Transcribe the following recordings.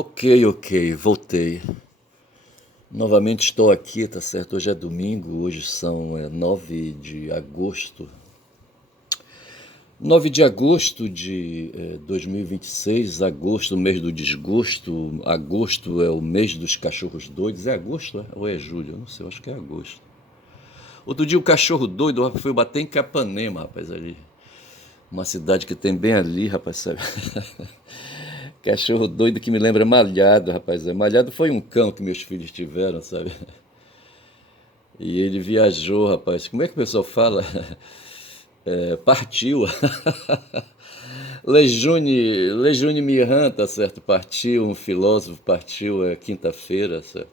Ok, voltei. Novamente estou aqui, tá certo? Hoje é domingo, hoje são 9 de agosto. 9 de agosto de 2026, agosto, mês do desgosto. Agosto é o mês dos cachorros doidos. É agosto, é? Ou é julho? Eu não sei, eu acho que é agosto. Outro dia o cachorro doido foi bater em Capanema, rapaz, ali. Uma cidade que tem bem ali, rapaz, sabe? Cachorro doido que me lembra Malhado, rapaz. Malhado foi um cão que meus filhos tiveram, sabe? E ele viajou, rapaz. Como é que o pessoal fala? Partiu. Lejune Miran, tá certo? Partiu, um filósofo partiu quinta-feira, certo?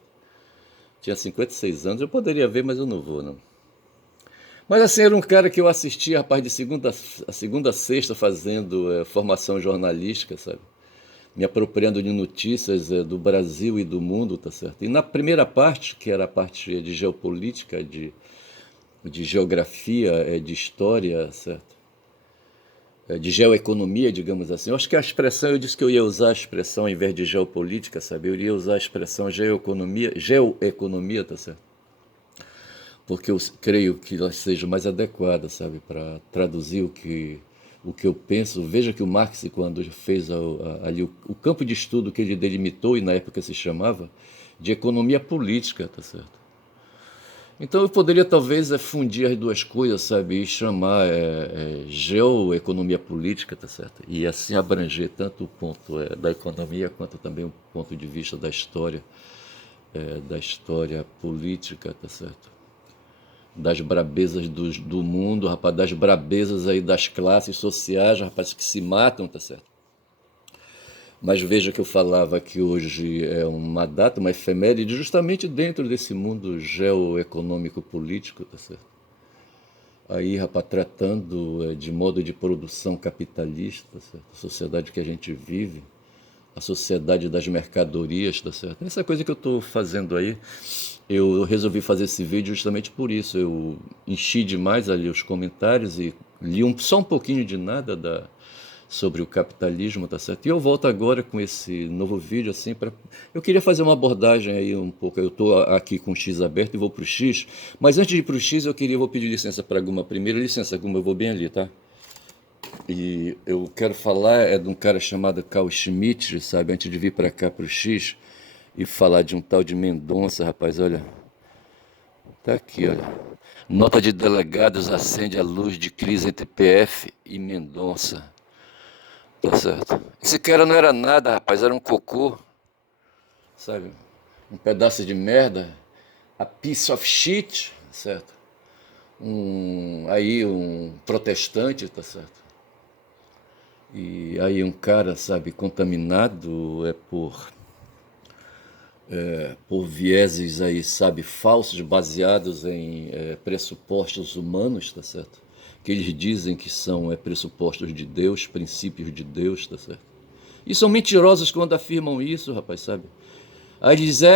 Tinha 56 anos, eu poderia ver, mas eu não vou, não. Mas assim, era um cara que eu assistia, rapaz, de segunda a sexta, fazendo formação jornalística, sabe? Me apropriando de notícias do Brasil e do mundo, tá certo? E na primeira parte, que era a parte de geopolítica, de geografia, de história, certo? De geoeconomia, digamos assim. Eu acho que a expressão, eu disse que eu ia usar a expressão ao invés de geopolítica, sabe? Eu iria usar a expressão geoeconomia, tá certo? Porque eu creio que ela seja mais adequada, sabe, para traduzir o que eu penso. Veja que o Marx, quando fez ali o campo de estudo que ele delimitou, e na época se chamava, de economia política, tá certo? Então eu poderia talvez fundir as duas coisas, sabe, e chamar geoeconomia política, tá certo? E assim abranger tanto o ponto da economia quanto também o ponto de vista da história política, tá certo? Das brabezas do mundo, rapaz, das brabezas aí das classes sociais, rapaz, que se matam, tá certo? Mas veja que eu falava que hoje é uma data, uma efeméride, justamente dentro desse mundo geoeconômico político, tá certo? Aí, rapaz, tratando de modo de produção capitalista, tá certo? A sociedade que a gente vive, a sociedade das mercadorias, tá certo? Essa coisa que eu estou fazendo aí, eu resolvi fazer esse vídeo justamente por isso. Eu enchi demais ali os comentários e li só um pouquinho de nada sobre o capitalismo, tá certo? E eu volto agora com esse novo vídeo assim para eu queria fazer uma abordagem aí um pouco. Eu estou aqui com o X aberto e vou para o X, mas antes de ir para o X vou pedir licença para a Guma primeiro. Licença, Guma, eu vou bem ali, tá? E eu quero falar de um cara chamado Carl Schmitt, sabe? Antes de vir para cá para o X e falar de um tal de Mendonça, rapaz, olha. Tá aqui, olha. Nota de delegados acende a luz de crise entre PF e Mendonça. Tá certo. Esse cara não era nada, rapaz, era um cocô, sabe? Um pedaço de merda. A piece of shit, certo? Um protestante, tá certo? E aí um cara, sabe, contaminado por vieses aí, sabe, falsos, baseados em pressupostos humanos, tá certo? Que eles dizem que são pressupostos de Deus, princípios de Deus, tá certo? E são mentirosos quando afirmam isso, rapaz, sabe? Aí eles dizem,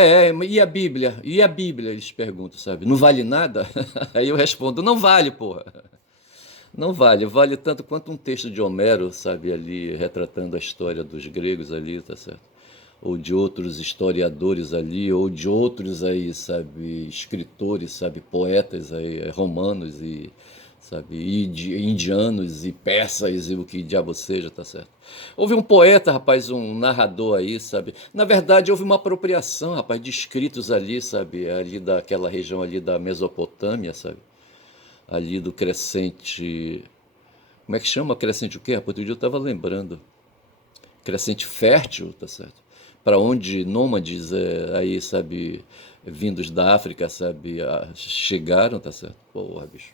e a Bíblia? E a Bíblia? Eles perguntam, sabe? Não vale nada? Aí eu respondo, não vale, porra. Não vale, vale tanto quanto um texto de Homero, sabe, ali retratando a história dos gregos ali, tá certo? Ou de outros historiadores ali, ou de outros aí, sabe, escritores, sabe, poetas aí, romanos e, sabe, indianos e persas e o que diabo seja, tá certo? Houve um poeta, rapaz, um narrador aí, sabe? Na verdade, houve uma apropriação, rapaz, de escritos ali, sabe, ali daquela região ali da Mesopotâmia, sabe? Ali do crescente. Como é que chama? Crescente o quê? Rapaz, outro dia eu estava lembrando. Crescente fértil, tá certo? Para onde nômades aí, sabe, vindos da África, sabe, chegaram, tá certo? Porra, bicho.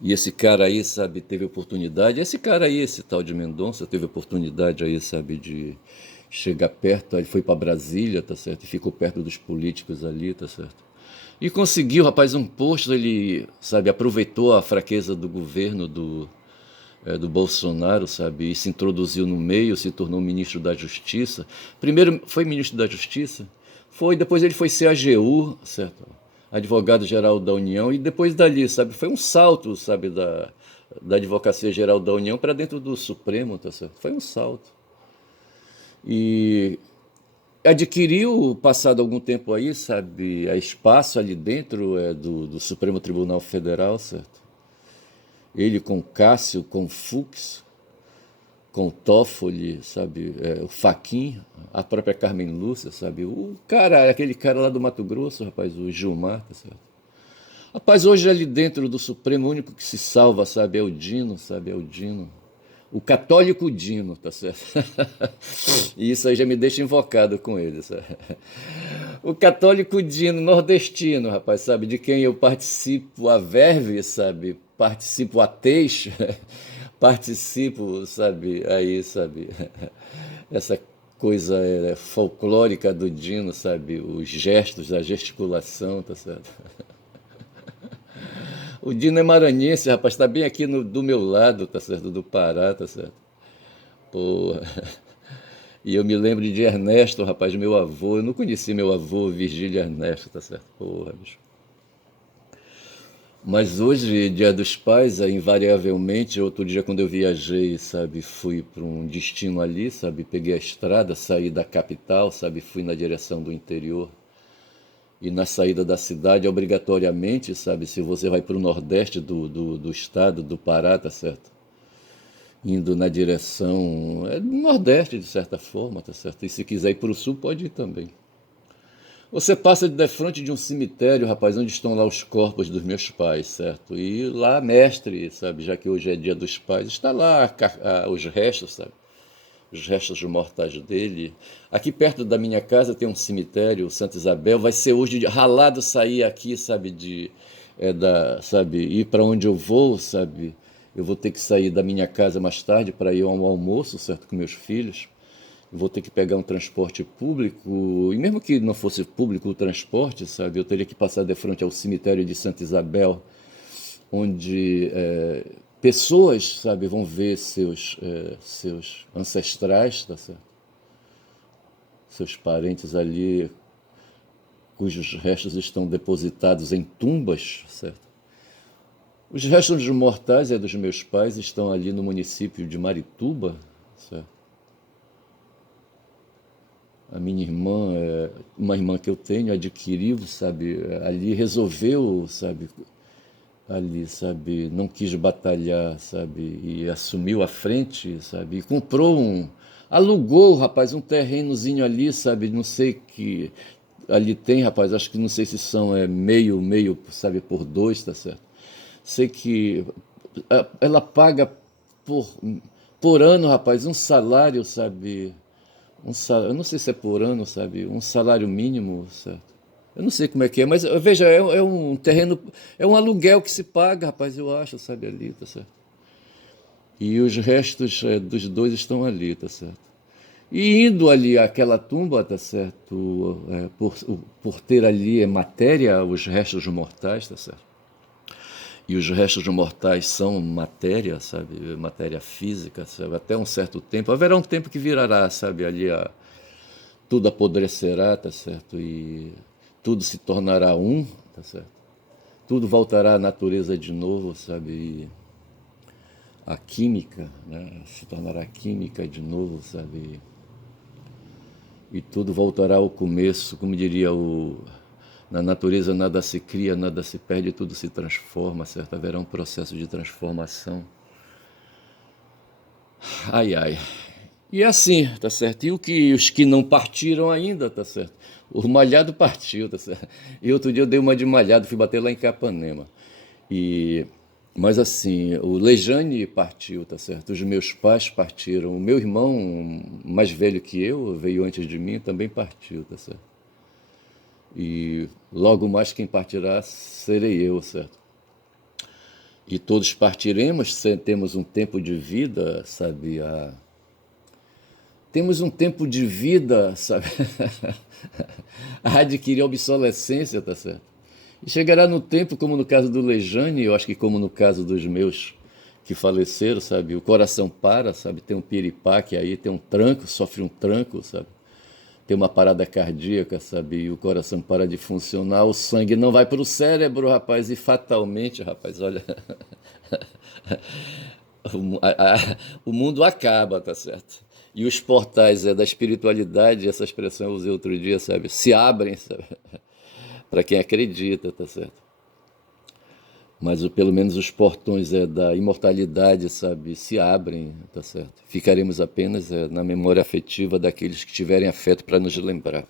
E esse cara aí, sabe, teve oportunidade. Esse cara aí, esse tal de Mendonça, teve oportunidade aí, sabe, de chegar perto. Aí foi para Brasília, tá certo? E ficou perto dos políticos ali, tá certo? E conseguiu, rapaz, um posto. Ele, sabe, aproveitou a fraqueza do governo do Bolsonaro, sabe, e se introduziu no meio, se tornou ministro da Justiça. Primeiro foi ministro da Justiça, depois ele foi ser AGU, certo? Advogado-geral da União, e depois dali, sabe, foi um salto, sabe, da Advocacia Geral da União para dentro do Supremo, tá certo? Foi um salto. E adquiriu, passado algum tempo aí, sabe, a espaço ali dentro do Supremo Tribunal Federal, certo? Ele com Cássio, com Fux, com o Toffoli, sabe, o Fachin, a própria Carmen Lúcia, sabe, o cara, aquele cara lá do Mato Grosso, rapaz, o Gilmar, tá certo? Rapaz, hoje ali dentro do Supremo, o único que se salva, sabe, é o Dino, sabe, é o Dino. O católico Dino, tá certo? E isso aí já me deixa invocado com ele, sabe? O católico Dino, nordestino, rapaz, sabe? De quem eu participo a verve, sabe? Participo a teixe, participo, sabe? Aí, sabe? Essa coisa folclórica do Dino, sabe? Os gestos, a gesticulação, tá certo? O Dino é maranhense, rapaz, tá bem aqui do meu lado, tá certo? Do Pará, tá certo? Porra. E eu me lembro de Ernesto, rapaz, meu avô. Eu não conheci meu avô, Virgílio Ernesto, tá certo? Porra, bicho. Mas hoje, Dia dos Pais, invariavelmente, outro dia quando eu viajei, sabe, fui para um destino ali, sabe, peguei a estrada, saí da capital, sabe, fui na direção do interior. E na saída da cidade, obrigatoriamente, sabe, se você vai para o nordeste do estado, do Pará, tá certo? Indo na direção do nordeste, de certa forma, tá certo? E se quiser ir para o sul, pode ir também. Você passa de frente de um cemitério, rapaz, onde estão lá os corpos dos meus pais, certo? E lá, mestre, sabe, já que hoje é dia dos pais, está lá os restos, sabe? Os restos mortais dele. Aqui perto da minha casa tem um cemitério, Santa Isabel. Vai ser hoje ralado sair aqui, sabe, sabe, ir para onde eu vou, sabe? Eu vou ter que sair da minha casa mais tarde para ir ao almoço, certo, com meus filhos. Vou ter que pegar um transporte público, e mesmo que não fosse público o transporte, sabe, eu teria que passar de frente ao cemitério de Santa Isabel, onde pessoas, sabe, vão ver seus ancestrais, tá certo? Seus parentes ali, cujos restos estão depositados em tumbas, certo? Os restos mortais dos meus pais estão ali no município de Marituba, certo? A minha irmã, uma irmã que eu tenho, adquiriu, sabe, ali resolveu, sabe, ali, sabe, não quis batalhar, sabe, e assumiu a frente, sabe, e comprou alugou, rapaz, um terrenozinho ali, sabe, não sei que ali tem, rapaz, acho que não sei se são meio, sabe, por dois, tá certo? Sei que ela paga por, por ano, rapaz, um salário, sabe, eu não sei se é por ano, sabe, um salário mínimo, certo? Eu não sei como é que é, mas veja, é um terreno, é um aluguel que se paga, rapaz, eu acho, sabe, ali, tá certo? E os restos dos dois estão ali, tá certo? E indo ali àquela tumba, tá certo? Por ter ali matéria, os restos mortais, tá certo? E os restos mortais são matéria, sabe? Matéria física, sabe? Até um certo tempo. Haverá um tempo que virará, sabe? Ali tudo apodrecerá, tá certo? E tudo se tornará um, tá certo? Tudo voltará à natureza de novo, sabe? E a química, né? Se tornará química de novo, sabe? E tudo voltará ao começo, como diria na natureza nada se cria, nada se perde, tudo se transforma, certo? Haverá um processo de transformação. Ai, ai. E é assim, tá certo? E os que não partiram ainda, tá certo? O Malhado partiu, tá certo? E outro dia eu dei uma de Malhado, fui bater lá em Capanema. E mas assim, o Lejane partiu, tá certo? Os meus pais partiram. O meu irmão, mais velho que eu, veio antes de mim, também partiu, tá certo? E logo mais quem partirá serei eu, certo? E todos partiremos, temos um tempo de vida, sabe? Temos um tempo de vida, sabe? A adquirir obsolescência, tá certo? E chegará no tempo, como no caso do Lejane, eu acho que como no caso dos meus que faleceram, sabe? O coração para, sabe? Tem um piripaque aí, tem um tranco, sofre um tranco, sabe? Tem uma parada cardíaca, sabe? E o coração para de funcionar, o sangue não vai para o cérebro, rapaz, e fatalmente, rapaz, olha, o mundo acaba, tá certo? E os portais da espiritualidade, essa expressão eu usei outro dia, sabe? Se abrem, sabe? Para quem acredita, tá certo? Mas pelo menos os portões da imortalidade, sabe, se abrem, tá certo? Ficaremos apenas na memória afetiva daqueles que tiverem afeto para nos lembrar.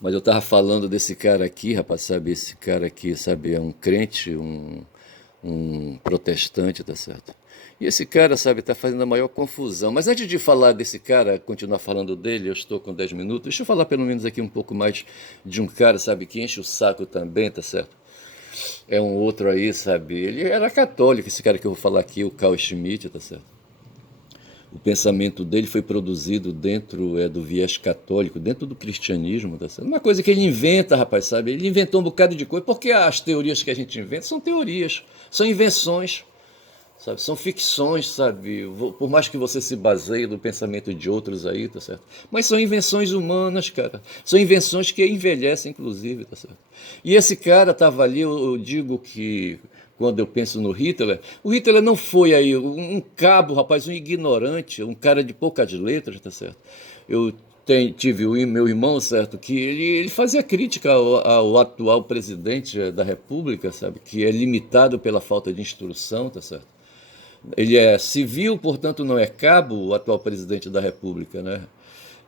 Mas eu estava falando desse cara aqui, rapaz, sabe? Esse cara aqui, sabe, é um crente, um protestante, tá certo? E esse cara, sabe, está fazendo a maior confusão. Mas antes de falar desse cara, continuar falando dele, eu estou com 10 minutos, deixa eu falar pelo menos aqui um pouco mais de um cara, sabe, que enche o saco também, tá certo? É um outro aí, sabe? Ele era católico, esse cara que eu vou falar aqui, o Carl Schmitt, tá certo? O pensamento dele foi produzido dentro do viés católico, dentro do cristianismo, tá certo? Uma coisa que ele inventa, rapaz, sabe? Ele inventou um bocado de coisa, porque as teorias que a gente inventa são teorias, são invenções, sabe? São ficções, sabe? Por mais que você se baseie no pensamento de outros aí, tá certo? Mas são invenções humanas, cara. São invenções que envelhecem, inclusive, tá certo? E esse cara tava ali, eu digo que quando eu penso no Hitler, o Hitler não foi aí um cabo, rapaz, um ignorante, um cara de poucas letras, tá certo? Eu tive o meu irmão, certo, que ele fazia crítica ao atual presidente da República, sabe, que é limitado pela falta de instrução, tá certo? Ele é civil, portanto não é cabo, o atual presidente da República, né?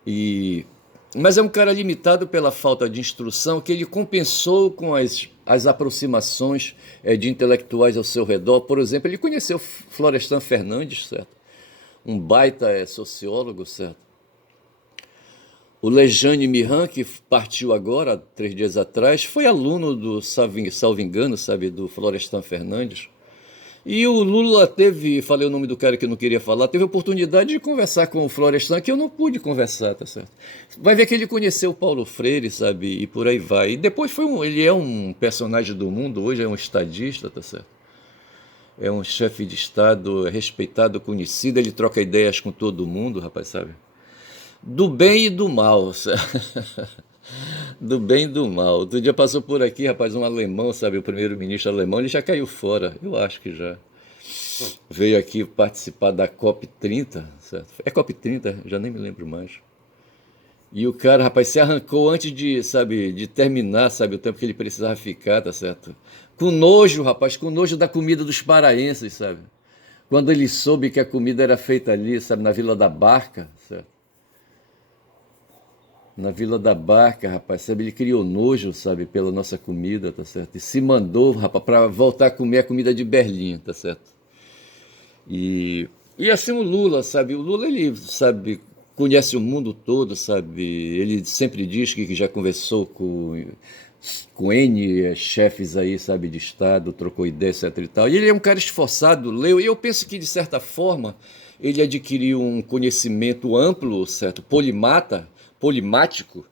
E, mas é um cara limitado pela falta de instrução que ele compensou com as aproximações de intelectuais ao seu redor. Por exemplo, ele conheceu Florestan Fernandes, certo? Um baita sociólogo, certo? O Lejane Mihan, que partiu agora, 3 dias atrás, foi aluno do, salvo engano, sabe, do Florestan Fernandes. E o Lula teve, falei o nome do cara que eu não queria falar, teve a oportunidade de conversar com o Florestan, que eu não pude conversar, tá certo? Vai ver que ele conheceu o Paulo Freire, sabe? E por aí vai. E depois ele é um personagem do mundo, hoje é um estadista, tá certo? É um chefe de Estado respeitado, conhecido, ele troca ideias com todo mundo, rapaz, sabe? Do bem e do mal, sabe? Do bem e do mal. Outro dia passou por aqui, rapaz, um alemão, sabe? O primeiro-ministro alemão, ele já caiu fora, eu acho que já. Veio aqui participar da COP30, certo? É COP30? Já nem me lembro mais. E o cara, rapaz, se arrancou antes de, sabe, de terminar, sabe, o tempo que ele precisava ficar, tá certo? Com nojo, rapaz, com nojo da comida dos paraenses, sabe? Quando ele soube que a comida era feita ali, sabe, na Vila da Barca, certo? Na Vila da Barca, rapaz, sabe, ele criou nojo, sabe, pela nossa comida, tá certo? E se mandou, rapaz, para voltar a comer a comida de Berlim, tá certo? E, e assim o Lula, sabe? O Lula, ele, sabe, conhece o mundo todo, sabe? Ele sempre diz que já conversou com N chefes aí, sabe, de Estado, trocou ideia, etc e tal. E ele é um cara esforçado, leu, e eu penso que, de certa forma, ele adquiriu um conhecimento amplo, certo? Polimático,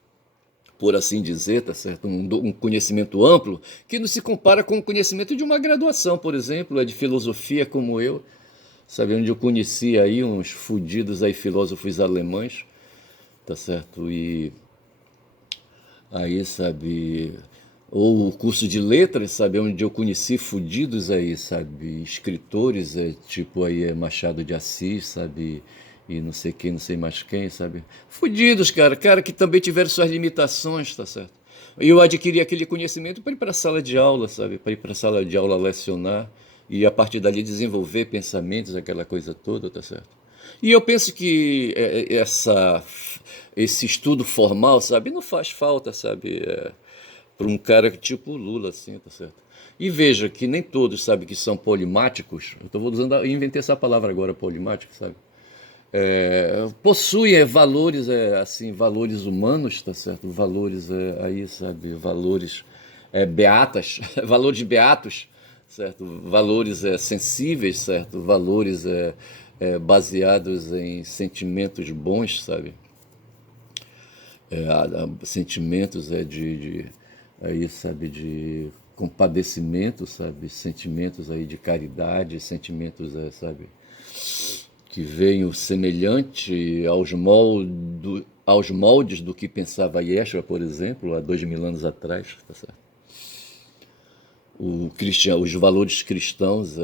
por assim dizer, tá certo? Um conhecimento amplo que não se compara com o conhecimento de uma graduação, por exemplo, de filosofia como eu, sabe, onde eu conheci aí uns fudidos aí filósofos alemães, tá certo? E aí, sabe, ou o curso de letras, sabe, onde eu conheci fudidos aí, sabe, escritores, tipo aí Machado de Assis, sabe, e não sei quem, não sei mais quem, sabe, fudidos, cara que também tiveram suas limitações, tá certo? E eu adquiri aquele conhecimento para ir para a sala de aula, sabe, para ir para a sala de aula lecionar e a partir dali desenvolver pensamentos, aquela coisa toda, tá certo? E eu penso que esse estudo formal, sabe, não faz falta, sabe, para um cara tipo o Lula, assim, tá certo? E veja que nem todos, sabe, que são polimáticos, eu estou usando, eu inventei essa palavra agora, polimático, sabe? Possuem valores, assim, valores humanos, tá certo? Valores aí, sabe, valores beatas, valores beatos, certo? Valores sensíveis, certo? Valores baseados em sentimentos bons, sabe? Sentimentos aí, sabe, de compadecimento, sabe? Sentimentos aí de caridade, sentimentos, sabe, que veem o semelhante aos moldes do que pensava Yeshua, por exemplo, há 2000 anos atrás, tá certo? Os valores cristãos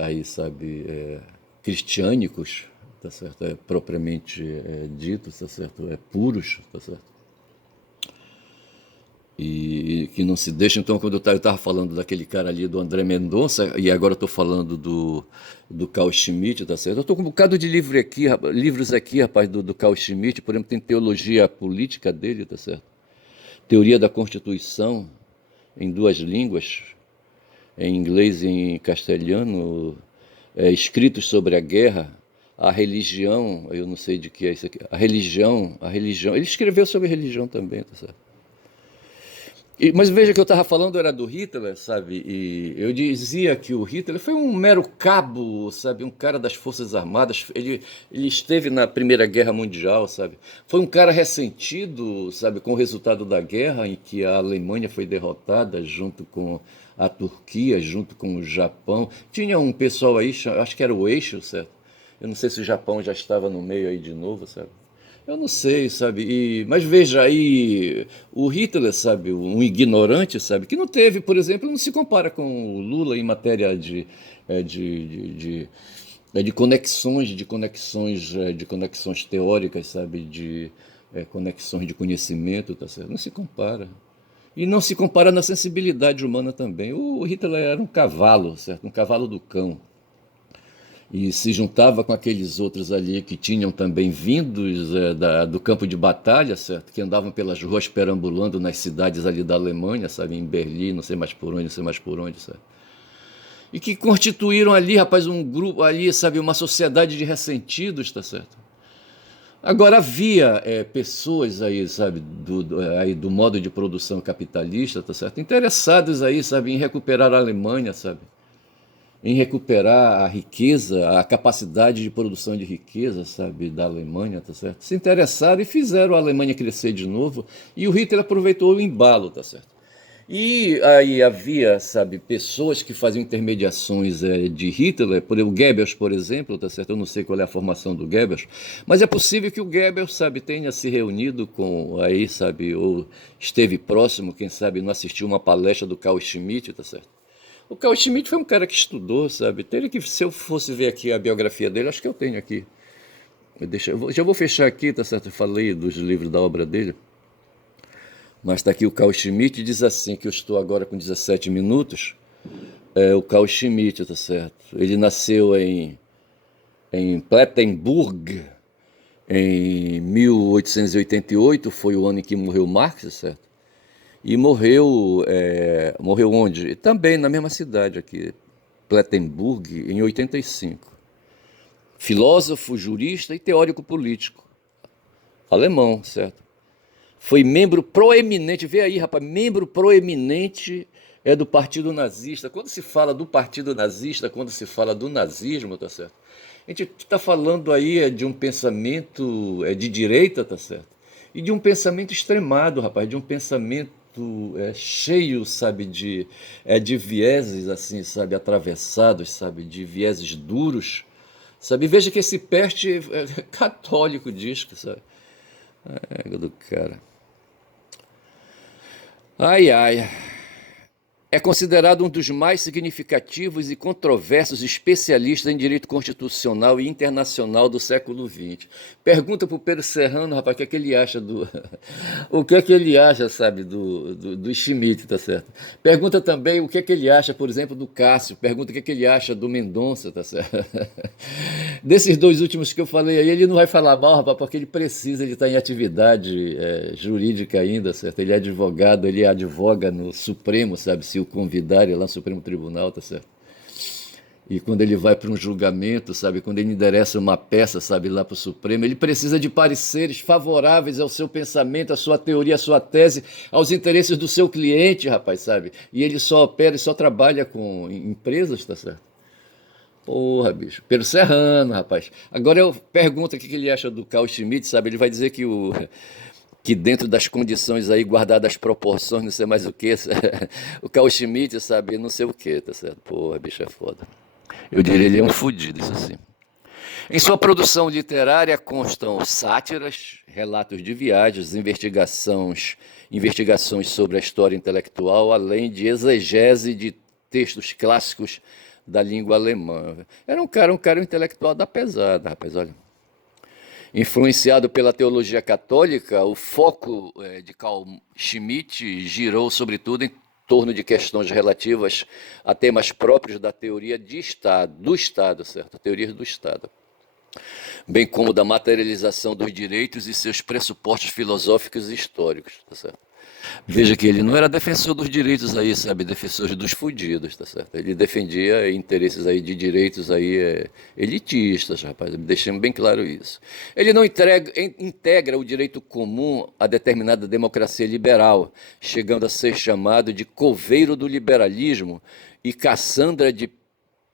aí, sabe, cristiânicos, tá certo? É propriamente dito, tá certo? É puros, tá certo? E que não se deixa. Então, quando eu estava falando daquele cara ali, do André Mendonça, e agora eu estou falando do Carl Schmitt, tá certo? Eu estou com um bocado de livros aqui, rapaz, do Carl Schmitt. Por exemplo, tem Teologia Política dele, tá certo? Teoria da Constituição, em duas línguas, em inglês e em castelhano, escritos sobre a guerra, a religião, eu não sei de que é isso aqui, a religião, ele escreveu sobre religião também, tá certo? Mas veja que eu estava falando era do Hitler, sabe? E eu dizia que o Hitler foi um mero cabo, sabe? Um cara das Forças Armadas. Ele esteve na Primeira Guerra Mundial, sabe? Foi um cara ressentido, sabe? Com o resultado da guerra, em que a Alemanha foi derrotada junto com a Turquia, junto com o Japão. Tinha um pessoal aí, acho que era o Eixo, certo? Eu não sei se o Japão já estava no meio aí de novo, sabe? Eu não sei, sabe? Mas veja aí, o Hitler, sabe, um ignorante, sabe, que não teve, por exemplo, não se compara com o Lula em matéria eh, de, de, de, de conexões teóricas, sabe, conexões de conhecimento, tá certo? Não se compara. E não se compara na sensibilidade humana também. O Hitler era um cavalo, certo? Um cavalo do cão e se juntava com aqueles outros ali que tinham também vindos do campo de batalha, certo? Que andavam pelas ruas perambulando nas cidades ali da Alemanha, sabe? Em Berlim, não sei mais por onde, não sei mais por onde, sabe? E que constituíram ali, rapaz, um grupo ali, sabe? Uma sociedade de ressentidos, tá certo? Agora havia pessoas aí, sabe, aí do modo de produção capitalista, tá certo? Interessadas aí, sabe, em recuperar a Alemanha, sabe? Em recuperar a riqueza, a capacidade de produção de riqueza, sabe, da Alemanha, tá certo? Se interessaram e fizeram a Alemanha crescer de novo, e o Hitler aproveitou o embalo, tá certo? E aí havia, sabe, pessoas que faziam intermediações de Hitler, o Goebbels, por exemplo, tá certo? Eu não sei qual é a formação do Goebbels, mas é possível que o Goebbels, sabe, tenha se reunido com, aí, sabe, ou esteve próximo, quem sabe, não assistiu uma palestra do Carl Schmitt, tá certo? O Carl Schmitt foi um cara que estudou, sabe? Teria que, se eu fosse ver aqui a biografia dele, acho que eu tenho aqui. Já vou fechar aqui, tá certo? Eu falei dos livros da obra dele. Mas está aqui o Carl Schmitt, diz assim, que eu estou agora com 17 minutos. O Carl Schmitt, tá certo? Ele nasceu em Plettenburg em 1888, foi o ano em que morreu Marx, tá certo? E morreu onde? Também na mesma cidade aqui, Plettenburg, em 85. Filósofo, jurista e teórico político. Alemão, certo? Foi membro proeminente, vê aí, rapaz, membro proeminente do Partido Nazista. Quando se fala do Partido Nazista, quando se fala do nazismo, tá certo? A gente está falando aí de um pensamento de direita, tá certo? E de um pensamento extremado, rapaz, de um pensamento cheio, sabe, de vieses, assim, sabe, atravessados, sabe, de vieses duros, sabe? Veja que esse peste é católico diz que, sabe? Do cara. Ai, ai. É considerado um dos mais significativos e controversos especialistas em direito constitucional e internacional do século XX. Pergunta para o Pedro Serrano, rapaz, o que é que ele acha do. O que é que ele acha, sabe, do Schmitt, tá certo? Pergunta também o que é que ele acha, por exemplo, do Cássio. Pergunta o que é que ele acha do Mendonça, tá certo? Desses dois últimos que eu falei aí, ele não vai falar mal, rapaz, porque ele precisa, ele está em atividade jurídica ainda, certo? Ele é advogado, ele advoga no Supremo, sabe? Se o convidarem lá no Supremo Tribunal, tá certo? E quando ele vai para um julgamento, sabe, quando ele endereça uma peça, sabe, lá para o Supremo, ele precisa de pareceres favoráveis ao seu pensamento, à sua teoria, à sua tese, aos interesses do seu cliente, rapaz, sabe? E ele só opera e só trabalha com empresas, tá certo? Porra, bicho. Pedro Serrano, rapaz. Agora eu pergunto o que ele acha do Carl Schmitt, sabe? Ele vai dizer que dentro das condições aí, guardadas as proporções, não sei mais o que, o Carl Schmitt, sabe? Não sei o que, tá certo? Porra, bicho, é foda. Eu diria ele é um fudido, isso assim. Em sua produção literária constam sátiras, relatos de viagens, investigações sobre a história intelectual, além de exegese de textos clássicos da língua alemã. Era um cara intelectual da pesada, rapaz, olha. Influenciado pela teologia católica, o foco de Carl Schmitt girou sobretudo em torno de questões relativas a temas próprios da teoria de Estado, do Estado, certo? Teorias do Estado, bem como da materialização dos direitos e seus pressupostos filosóficos e históricos, tá certo? Veja que ele não era defensor dos direitos aí, sabe, defensor dos fudidos, tá certo? Ele defendia interesses aí de direitos aí elitistas, rapaz, deixando bem claro isso. Ele não integra o direito comum a determinada democracia liberal, chegando a ser chamado de coveiro do liberalismo e Cassandra de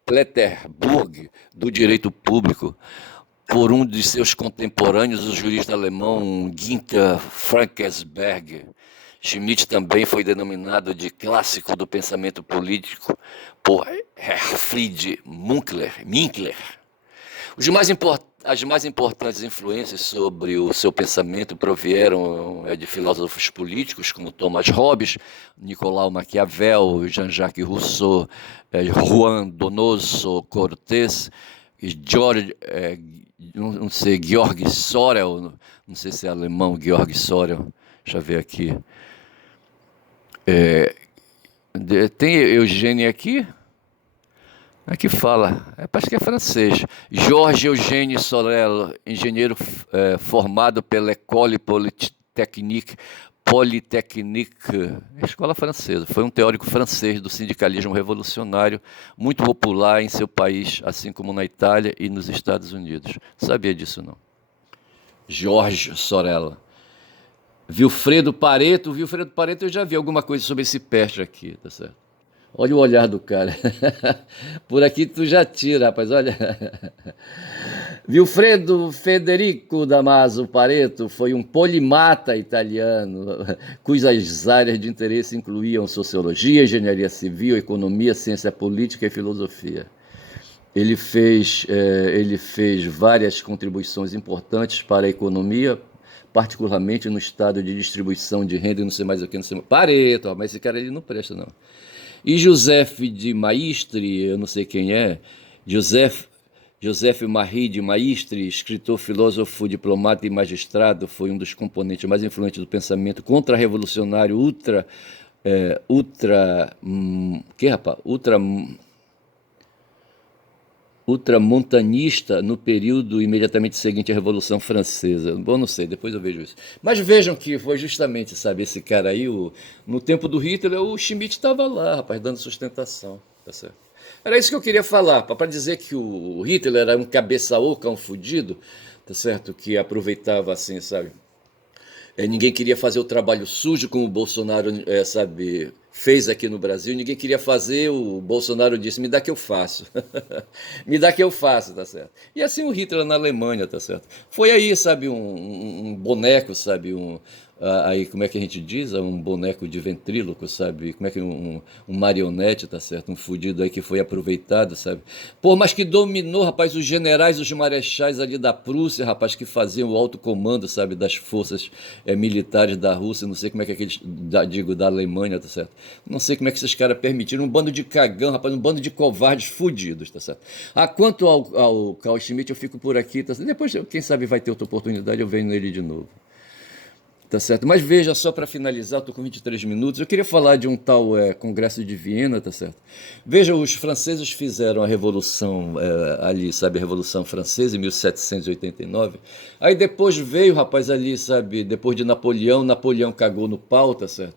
Pletterburg do direito público, por um de seus contemporâneos, o jurista alemão Günther Frankensberg. Schmitt também foi denominado de clássico do pensamento político por Herfried Münkler. As mais importantes influências sobre o seu pensamento provieram de filósofos políticos como Thomas Hobbes, Nicolau Maquiavel, Jean-Jacques Rousseau, Juan Donoso Cortés, George, não sei, Georg Sorel, não sei se é alemão, Georg Sorel, deixa eu ver aqui. Tem Eugênio aqui? Aqui fala, parece que é francês. Georges Eugène Sorel, engenheiro formado pela École Polytechnique, escola francesa. Foi um teórico francês do sindicalismo revolucionário, muito popular em seu país, assim como na Itália e nos Estados Unidos. Não sabia disso, não. Georges Sorel. Vilfredo Pareto eu já vi alguma coisa sobre esse peste aqui, tá certo? Olha o olhar do cara. Por aqui tu já tira, rapaz, olha. Vilfredo Federico Damaso Pareto foi um polimata italiano, cujas áreas de interesse incluíam sociologia, engenharia civil, economia, ciência política e filosofia. Ele fez várias contribuições importantes para a economia, particularmente no estado de distribuição de renda e não sei mais o que, não sei mais. Pareto, mas esse cara ele não presta, não. E Joseph de Maistre, eu não sei quem é, Joseph Marie de Maistre, escritor, filósofo, diplomata e magistrado, foi um dos componentes mais influentes do pensamento contra-revolucionário ultramontanista no período imediatamente seguinte à Revolução Francesa. Bom, não sei, depois eu vejo isso. Mas vejam que foi justamente, sabe, esse cara aí, no tempo do Hitler, o Schmitt estava lá, rapaz, dando sustentação, tá certo? Era isso que eu queria falar, para dizer que o Hitler era um cabeça oca, um fudido, tá certo? Que aproveitava assim, sabe? Ninguém queria fazer o trabalho sujo como o Bolsonaro, sabe, fez aqui no Brasil. Ninguém queria fazer, o Bolsonaro disse, me dá que eu faço. Me dá que eu faço, tá certo? E assim o Hitler na Alemanha, tá certo? Foi aí, sabe, um boneco, sabe, aí como é que a gente diz? Um boneco de ventríloco, sabe? Como é que um marionete, tá certo? Um fudido aí que foi aproveitado, sabe? Pô, mas que dominou, rapaz, os generais, os marechais ali da Prússia, rapaz, que faziam o alto comando, sabe, das forças militares da Rússia, não sei como é que aqueles, da Alemanha, tá certo? Não sei como é que esses caras permitiram, um bando de cagão, rapaz, um bando de covardes fudidos, tá certo? Quanto ao Carl Schmitt, eu fico por aqui, tá certo? Depois, quem sabe vai ter outra oportunidade, eu venho nele de novo. Tá certo? Mas veja, só para finalizar, estou com 23 minutos, eu queria falar de um tal Congresso de Viena, tá certo? Veja, os franceses fizeram a Revolução ali, sabe, a Revolução Francesa em 1789, aí depois veio, rapaz, ali, sabe, depois de Napoleão cagou no pau, tá certo?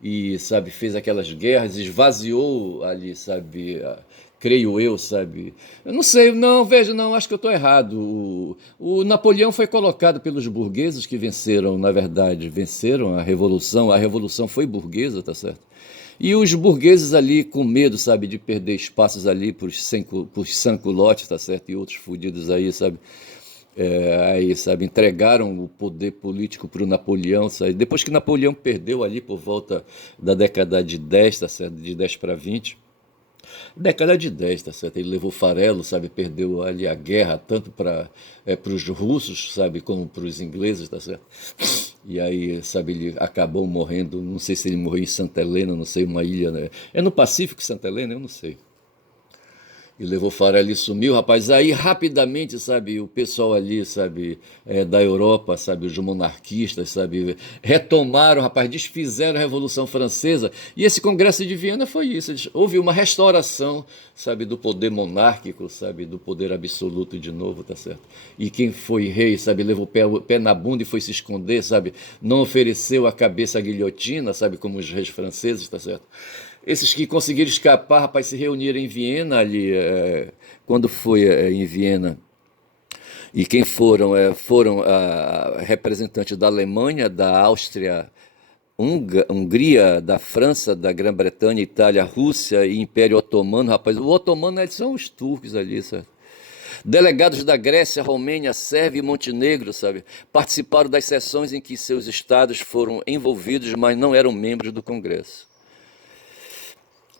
E, sabe, fez aquelas guerras, esvaziou ali, sabe, creio eu, sabe? Eu não sei, não, veja, não, acho que eu estou errado. O Napoleão foi colocado pelos burgueses que venceram, na verdade, venceram a Revolução foi burguesa, tá certo? E os burgueses ali com medo, sabe, de perder espaços ali por sans-culottes, tá certo? E outros fudidos aí, sabe? Aí, sabe, entregaram o poder político para o Napoleão, sabe? Depois que Napoleão perdeu ali por volta da década de 10, tá certo? De 10 para 20, década de 10, tá certo? Ele levou farelo, sabe? Perdeu ali a guerra, tanto para os russos, sabe? Como para os ingleses, tá certo? E aí, sabe, ele acabou morrendo, não sei se ele morreu em Santa Helena, não sei, uma ilha, né? É no Pacífico, Santa Helena? Eu não sei. E levou farelo e sumiu, rapaz. Aí, rapidamente, sabe, o pessoal ali, sabe, da Europa, sabe, os monarquistas, sabe, retomaram, rapaz, desfizeram a Revolução Francesa. E esse Congresso de Viena foi isso. Houve uma restauração, sabe, do poder monárquico, sabe, do poder absoluto de novo, tá certo? E quem foi rei, sabe, levou o pé na bunda e foi se esconder, sabe, não ofereceu a cabeça à guilhotina, sabe, como os reis franceses, tá certo? Esses que conseguiram escapar, rapaz, se reuniram em Viena ali, quando foi em Viena. E quem foram? Foram representantes da Alemanha, da Áustria, Hungria, da França, da Grã-Bretanha, Itália, Rússia e Império Otomano. Rapaz, o otomano eles são os turcos ali, sabe? Delegados da Grécia, Romênia, Sérvia e Montenegro, sabe? Participaram das sessões em que seus estados foram envolvidos, mas não eram membros do Congresso.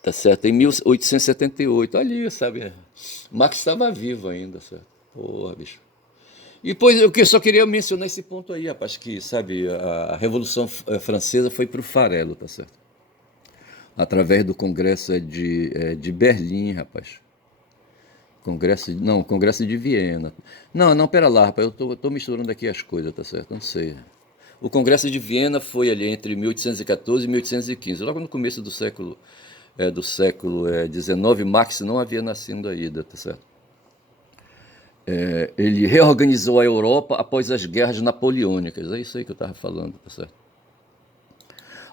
Tá certo? Em 1878, ali, sabe? Marx estava vivo ainda, certo? Porra, bicho. E depois eu só queria mencionar esse ponto aí, rapaz, que, sabe, a Revolução Francesa foi pro farelo, tá certo? Através do Congresso de Berlim, rapaz. Congresso de Viena. Não, não, pera lá, rapaz, eu tô misturando aqui as coisas, tá certo? Não sei. O Congresso de Viena foi ali entre 1814 e 1815, logo no começo do século XIX. Marx não havia nascido ainda, tá certo? Ele reorganizou a Europa após as guerras napoleônicas, é isso aí que eu estava falando, tá certo?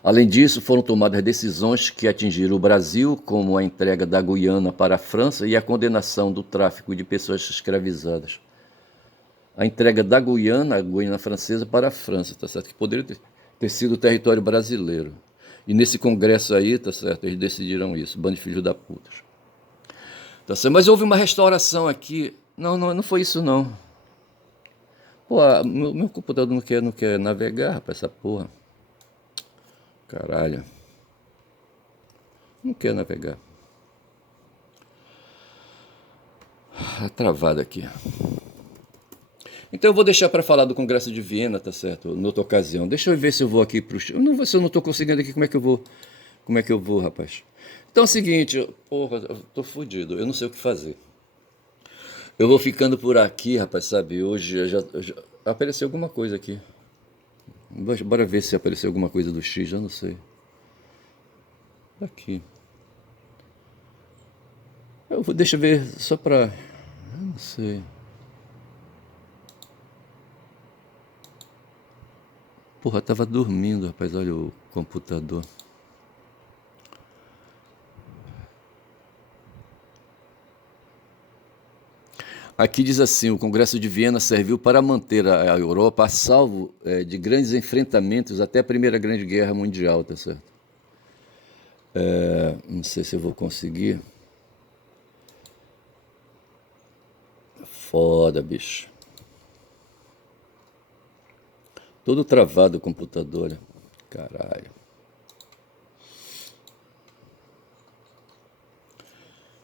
Além disso, foram tomadas decisões que atingiram o Brasil, como a entrega da Guiana para a França e a condenação do tráfico de pessoas escravizadas. A entrega da Guiana, a Guiana francesa, para a França, tá certo? Que poderia ter sido território brasileiro. E nesse congresso aí, tá certo? Eles decidiram isso, bando de filhos da puta. Tá certo? Mas houve uma restauração aqui. Não, não, não foi isso não. Pô, meu computador não quer navegar, rapaz, essa porra. Caralho. Não quer navegar. Tá travado aqui. Então eu vou deixar para falar do Congresso de Viena, tá certo? Noutra ocasião. Deixa eu ver se eu vou aqui pro. Se eu não tô conseguindo aqui, como é que eu vou? Como é que eu vou, rapaz? Então é o seguinte, porra, eu tô fudido, eu não sei o que fazer. Eu vou ficando por aqui, rapaz, sabe? Hoje já apareceu alguma coisa aqui. Bora ver se apareceu alguma coisa do X, eu não sei. Aqui. Deixa eu ver, só pra. Eu não sei. Porra, eu tava dormindo, rapaz, olha o computador. Aqui diz assim: o Congresso de Viena serviu para manter a Europa a salvo de grandes enfrentamentos até a Primeira Grande Guerra Mundial, tá certo? Não sei se eu vou conseguir. Foda, bicho. Todo travado o computador, né? Caralho.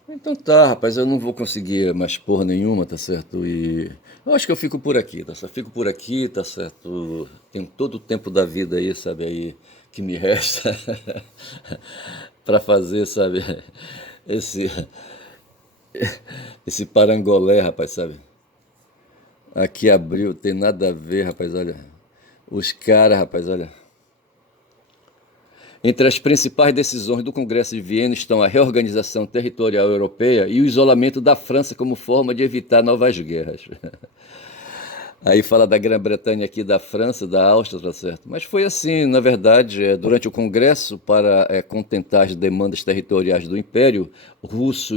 Então tá, rapaz, eu não vou conseguir mais porra nenhuma, tá certo? E eu acho que eu fico por aqui, tá certo? Fico por aqui, tá certo? Tenho todo o tempo da vida aí, sabe, aí que me resta pra fazer, sabe? Esse esse parangolé, rapaz, sabe? Aqui abriu, tem nada a ver, rapaz, olha. Os caras, rapaz, olha. Entre as principais decisões do Congresso de Viena estão a reorganização territorial europeia e o isolamento da França como forma de evitar novas guerras. Aí fala da Grã-Bretanha aqui, da França, da Áustria, tá certo? Mas foi assim, na verdade, durante o Congresso, para contentar as demandas territoriais do Império Russo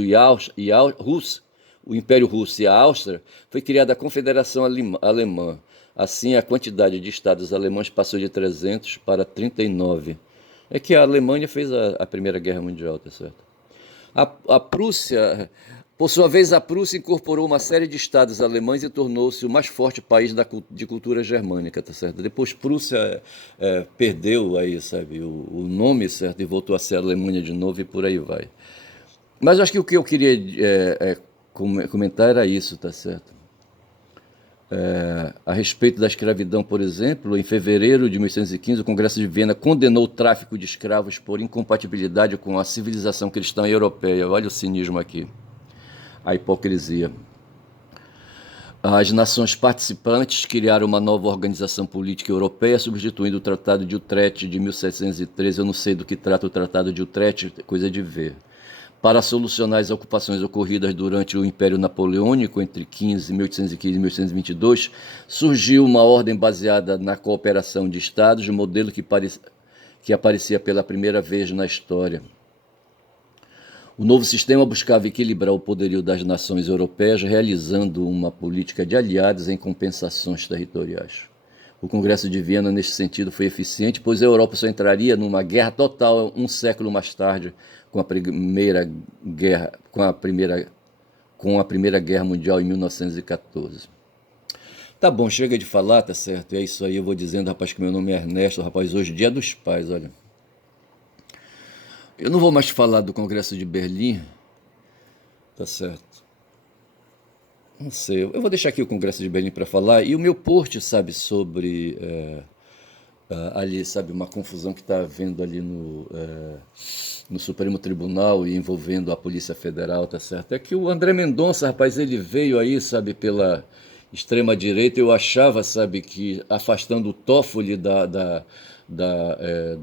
o Império Russo e a Áustria, foi criada a Confederação Alemã. Assim, a quantidade de estados alemães passou de 300 para 39. É que a Alemanha fez a Primeira Guerra Mundial, tá certo? A Prússia, por sua vez, a Prússia incorporou uma série de estados alemães e tornou-se o mais forte país de cultura germânica, tá certo? Depois Prússia perdeu aí, sabe, o nome, certo, e voltou a ser Alemanha de novo e por aí vai. Mas eu acho que o que eu queria comentar era isso, tá certo? A respeito da escravidão, por exemplo, em fevereiro de 1815, o Congresso de Viena condenou o tráfico de escravos por incompatibilidade com a civilização cristã europeia. Olha o cinismo aqui. a hipocrisia. As nações participantes criaram uma nova organização política europeia, substituindo o Tratado de Utrecht de 1713. Eu não sei do que trata o Tratado de Utrecht, coisa de ver. Para solucionar as ocupações ocorridas durante o Império Napoleônico, entre 1815 e 1822, surgiu uma ordem baseada na cooperação de Estados, modelo que aparecia pela primeira vez na história. O novo sistema buscava equilibrar o poderio das nações europeias, realizando uma política de aliados em compensações territoriais. O Congresso de Viena, neste sentido, foi eficiente, pois a Europa só entraria numa guerra total um século mais tarde, com a Primeira Guerra Mundial em 1914. Tá bom, chega de falar, tá certo? É isso aí, eu vou dizendo, rapaz, que meu nome é Ernesto, rapaz, hoje é Dia dos Pais, olha. Eu não vou mais falar do Congresso de Berlim, tá certo? Não sei, eu vou deixar aqui o Congresso de Berlim para falar, e o meu post, sabe, sobre ali, sabe, uma confusão que está havendo ali no Supremo Tribunal e envolvendo a Polícia Federal, tá certo? É que o André Mendonça, rapaz, ele veio aí, sabe, pela extrema-direita, eu achava, sabe, que afastando o Toffoli do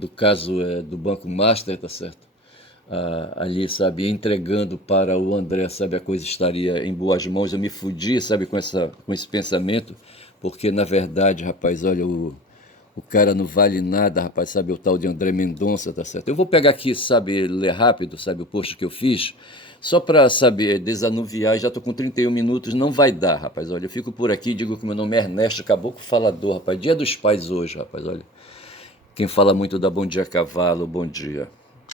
caso do Banco Master, tá certo? Ali, sabe, entregando para o André, sabe, a coisa estaria em boas mãos. Eu me fudi, sabe, com esse pensamento, porque, na verdade, rapaz, olha, o cara não vale nada, rapaz, sabe, o tal de André Mendonça, tá certo? Eu vou pegar aqui, sabe, ler rápido, sabe, o post que eu fiz, só para, sabe, desanuviar, já tô com 31 minutos, não vai dar, rapaz, olha, eu fico por aqui, digo que meu nome é Ernesto, Caboclo Falador, rapaz, Dia dos Pais hoje, rapaz, olha. Quem fala muito dá bom dia cavalo, bom dia.